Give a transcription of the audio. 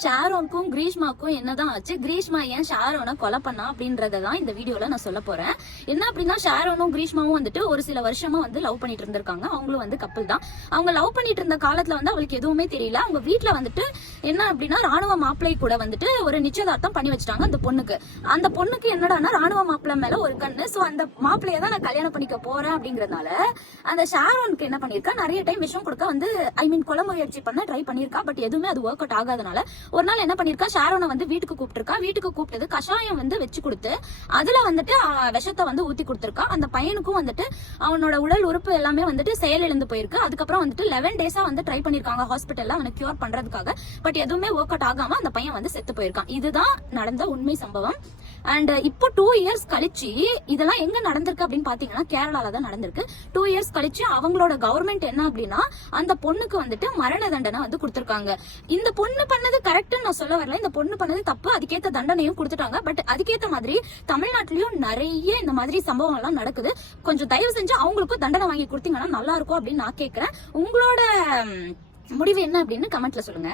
ஷாரோனுக்கும் கிரீஷ்மாக்கும் என்னதான் ஆச்சு, கிரீஷ்மா ஏன் ஷாரோனை கொலை பண்ணா அப்படின்றதான் இந்த வீடியோல நான் சொல்ல போறேன். என்ன அப்படின்னா, ஷாரோனும் கிரீஷ்மாவும் வந்துட்டு ஒரு சில வருஷமா லவ் பண்ணிட்டு இருந்திருக்காங்க. அவங்களும் கப்பல் தான். அவங்க லவ் பண்ணிட்டு இருந்த காலத்துல அவளுக்கு எதுவுமே தெரியல. அவங்க வீட்டுல என்ன அப்படின்னா, ராணுவ மாப்பிள்ளை கூட ஒரு நிச்சயதார்த்தம் பண்ணி வச்சுட்டாங்க அந்த பொண்ணுக்கு என்னடானா ராணுவ மாப்பிள்ளை மேல ஒரு கண்ணு. சோ அந்த மாப்பிள்ளைய தான் நான் கல்யாணம் பண்ணிக்க போறேன் அப்படிங்கறதுனால அந்த ஷாரோனுக்கு என்ன பண்ணிருக்கா, நிறைய டைம் விஷம் கொடுக்க கொலை முயற்சி பண்ண ட்ரை பண்ணிருக்கா. பட் எதுவுமே அது ஒர்க் அவுட் ஆகாதனால ஒரு நாள் என்ன பண்ணிருக்கா, ஷாரோனை வீட்டுக்கு கூப்பிட்டுருக்கா. வீட்டுக்கு கூப்பிட்டது கஷாயம் வச்சு கொடுத்து அதுல விஷத்தை ஊத்தி கொடுத்திருக்கா. அந்த பையனுக்கும் அவனோட உடல் உறுப்பு எல்லாமே செயலிழந்து போயிருக்கு. அதுக்கப்புறம் 11 டேஸா ட்ரை பண்ணிருக்காங்க ஹாஸ்பிட்டல்ல அவனை கியூர் பண்றதுக்காக. பட் எதுவுமே ஒர்க் அவுட் ஆகாம அந்த பையன் செத்து போயிருக்கான். இதுதான் நடந்த உண்மை சம்பவம். அண்ட் இப்போ 2 இயர்ஸ் கழிச்சு இதெல்லாம் எங்க நடந்திருக்கு அப்படின்னு பாத்தீங்கன்னா, கேரளால தான் நடந்திருக்கு. 2 இயர்ஸ் கழிச்சு அவங்களோட கவர்மெண்ட் என்ன அப்படின்னா, அந்த பொண்ணுக்கு மரண தண்டனை கொடுத்திருக்காங்க. இந்த பொண்ணு பண்ணது கரெக்ட் நான் சொல்ல வரல, இந்த பொண்ணு பண்ணது தப்பு. அதுக்கேத்த தண்டனையும் கொடுத்துட்டாங்க. பட் அதுக்கேத்த மாதிரி தமிழ்நாட்டிலயும் நிறைய இந்த மாதிரி சம்பவம் எல்லாம் நடக்குது. கொஞ்சம் தயவு செஞ்சு அவங்களுக்கும் தண்டனை வாங்கி கொடுத்தீங்கன்னா நல்லா இருக்கும் அப்படின்னு நான் கேட்கிறேன். உங்களோட முடிவு என்ன அப்படின்னு கமெண்ட்ல சொல்லுங்க.